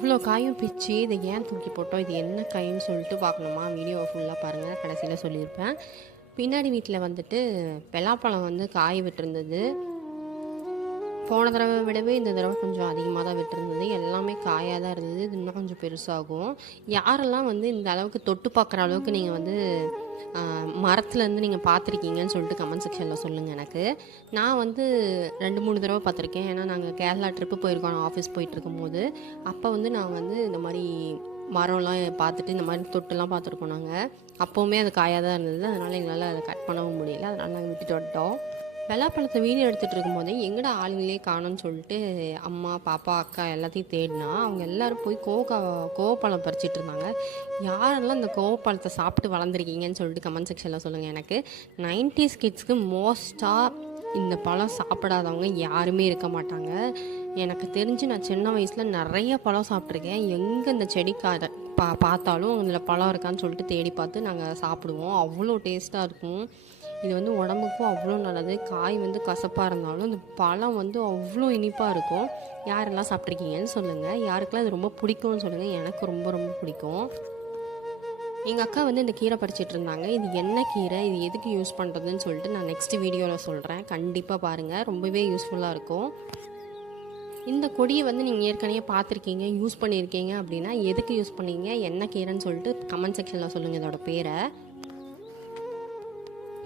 இவ்வளோ காயும் பிச்சு இதை ஏன் தூக்கி போட்டோம், இது என்ன காயின்னு சொல்லிட்டு பார்க்கணுமா, வீடியோ ஃபுல்லாக பாருங்கள், கடைசியில் சொல்லியிருப்பேன். பின்னாடி வீட்டில் வந்துட்டு பலாப்பழம் வந்து காய் விட்டுருந்தது. போன தடவை விடவே இந்த தடவை கொஞ்சம் அதிகமாக தான் விட்டுருந்தது. எல்லாமே காயாக தான் இருந்தது. இது இன்னும் கொஞ்சம் பெருசாகும். யாரெல்லாம் வந்து இந்த அளவுக்கு தொட்டு பார்க்குற அளவுக்கு நீங்கள் வந்து மரத்துலேருந்து நீங்கள் பார்த்துருக்கீங்கன்னு சொல்லிட்டு கமெண்ட் செக்ஷனில் சொல்லுங்கள் எனக்கு. நான் வந்து 2-3 தடவை பார்த்துருக்கேன். ஏன்னா நாங்கள் கேரளா ட்ரிப்பு போயிருக்கோம், நான் ஆஃபீஸ் போயிட்டுருக்கும் போது. அப்போ வந்து நான் வந்து இந்த மாதிரி மரம்லாம் பார்த்துட்டு இந்த மாதிரி தொட்டுலாம் பார்த்துருக்கோம் நாங்கள். அப்போவுமே அது காயாக தான் இருந்தது. அதனால் எங்களால் அதை கட் பண்ணவும் முடியல. அதனால் நாங்கள் விட்டுட்டு வந்துட்டோம். பலாப்பழத்தை வீடியோ எடுத்துகிட்டு இருக்கும்போதே எங்கடா ஆளுங்களே காணும்னு சொல்லிட்டு அம்மா, பாப்பா, அக்கா எல்லாத்தையும் தேடினா அவங்க எல்லோரும் போய் கோவப்பழம் பறிச்சிட்டு இருந்தாங்க. யாரெல்லாம் இந்த கோவப்பழத்தை சாப்பிட்டு வளர்ந்துருக்கீங்கன்னு சொல்லிட்டு கமெண்ட் செக்ஷனில் சொல்லுங்கள் எனக்கு. 90s கிட்ஸ்க்கு மோஸ்ட்டாக இந்த பழம் சாப்பிடாதவங்க யாருமே இருக்க மாட்டாங்க. எனக்கு தெரிஞ்சு நான் சின்ன வயசில் நிறைய பழம் சாப்பிட்ருக்கேன். எங்கே இந்த செடிக்கார பார்த்தாலும் அதில் பழம் இருக்கான்னு சொல்லிட்டு தேடி பார்த்து நாங்கள் சாப்பிடுவோம். அவ்வளோ டேஸ்ட்டாக இருக்கும். இது வந்து உடம்புக்கும் அவ்வளோ நல்லது. காய் வந்து கசப்பாக இருந்தாலும் இந்த பழம் வந்து அவ்வளோ இனிப்பாக இருக்கும். யாரெல்லாம் சாப்பிட்ருக்கீங்கன்னு சொல்லுங்கள். யாருக்கெல்லாம் இது ரொம்ப பிடிக்கும்னு சொல்லுங்கள். எனக்கு ரொம்ப ரொம்ப பிடிக்கும். எங்கள் அக்கா வந்து இந்த கீரை பறிச்சிட்டு இருந்தாங்க. இது என்ன கீரை, இது எதுக்கு யூஸ் பண்ணுறதுன்னு சொல்லிட்டு நான் நெக்ஸ்ட் வீடியோவில் சொல்கிறேன். கண்டிப்பாக பாருங்கள், ரொம்பவே யூஸ்ஃபுல்லாக இருக்கும். இந்த கொடியை வந்து நீங்கள் ஏற்கனவே பார்த்துருக்கீங்க, யூஸ் பண்ணியிருக்கீங்க அப்படின்னா எதுக்கு யூஸ் பண்ணீங்க, என்ன கீரைன்னு சொல்லிட்டு கமெண்ட் செக்ஷனில் சொல்லுங்கள் இதோட பேரை.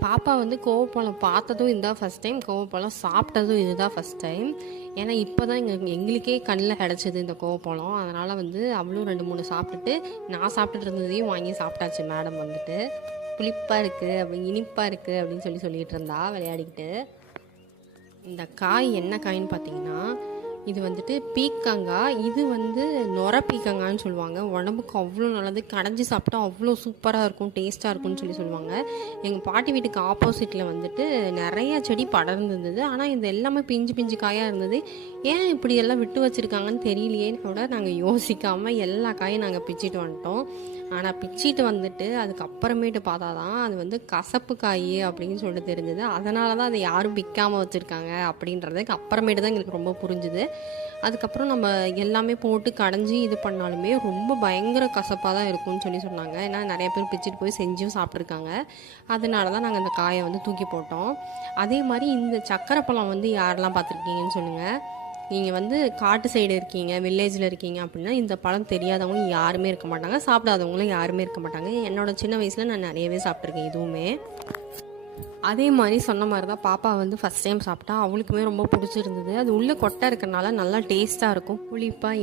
பாப்பா வந்து கோவப்பழம் பார்த்ததும் இதுதான் ஃபஸ்ட் டைம், கோவப்பழம் சாப்பிட்டதும் இதுதான் ஃபஸ்ட் டைம். ஏன்னா இப்போ தான் எங்களுக்கே கண்ணில் கிடச்சிது இந்த கோவப்பழம். அதனால் வந்து அவளும் 2-3 சாப்பிட்டுட்டு நான் சாப்பிட்டுட்டு இருந்ததையும் வாங்கி சாப்பிட்டாச்சு. மேடம் வந்துட்டு புளிப்பாக இருக்குது அப்படி இனிப்பாக இருக்குது அப்படின்னு சொல்லிகிட்டு இருந்தா விளையாடிக்கிட்டு. இந்த காய் என்ன காயின்னு பார்த்தீங்கன்னா, இது வந்துட்டு பீக்கங்காய். இது வந்து நொர பீக்கங்கான்னு சொல்லுவாங்க. உடம்புக்கு அவ்வளோ நல்லது. கடைஞ்சி சாப்பிட்டா அவ்வளோ சூப்பராக இருக்கும், டேஸ்ட்டாக இருக்கும்னு சொல்லுவாங்க. எங்கள் பாட்டி வீட்டுக்கு ஆப்போசிட்டில் வந்துட்டு நிறைய செடி படர்ந்துருந்தது. ஆனால் இது எல்லாமே பிஞ்சு பிஞ்சு காயாக இருந்தது. ஏன் இப்படி எல்லாம் விட்டு வச்சுருக்காங்கன்னு தெரியலையேன்னு கூட நாங்கள் யோசிக்காமல் எல்லா காயும் நாங்கள் பிச்சிட்டு வந்துட்டோம். ஆனால் பிச்சிட்டு வந்துட்டு அதுக்கப்புறமேட்டு பார்த்தா தான் அது வந்து கசப்பு காய் அப்படின்னு சொல்லிட்டு தெரிஞ்சது. அதனால தான் அதை யாரும் விற்காமல் வச்சுருக்காங்க அப்படின்றதுக்கு அப்புறமேட்டு தான் எங்களுக்கு ரொம்ப புரிஞ்சுது. அதுக்கப்புறம் நம்ம எல்லாமே போட்டு கடைஞ்சி இது பண்ணாலுமே ரொம்ப பயங்கர கசப்பாக தான் இருக்கும்னு சொன்னாங்க. ஏன்னா நிறைய பேர் பிச்சுட்டு போய் செஞ்சும் சாப்பிட்ருக்காங்க. அதனால தான் நாங்கள் அந்த காயை வந்து தூக்கி போட்டோம். அதே மாதிரி இந்த சக்கரை பழம் வந்து யாரெல்லாம் பார்த்துருக்கீங்கன்னு சொல்லுங்கள். நீங்கள் வந்து காட்டு சைடு இருக்கீங்க, வில்லேஜில் இருக்கீங்க அப்படின்னா இந்த பழம் தெரியாதவங்க யாருமே இருக்க மாட்டாங்க, சாப்பிடாதவங்களும் யாருமே இருக்க மாட்டாங்க. என்னோடய சின்ன வயசில் நான் நிறையவே சாப்பிட்ருக்கேன் இதுவுமே. அதே மாதிரி சொன்ன மாதிரி தான் பாப்பா வந்து ஃபஸ்ட் டைம் சாப்பிட்டா. அவளுக்குமே ரொம்ப பிடிச்சிருந்தது. அது உள்ளே கொட்டை இருக்கிறனால நல்லா டேஸ்ட்டாக இருக்கும், புளிப்பாக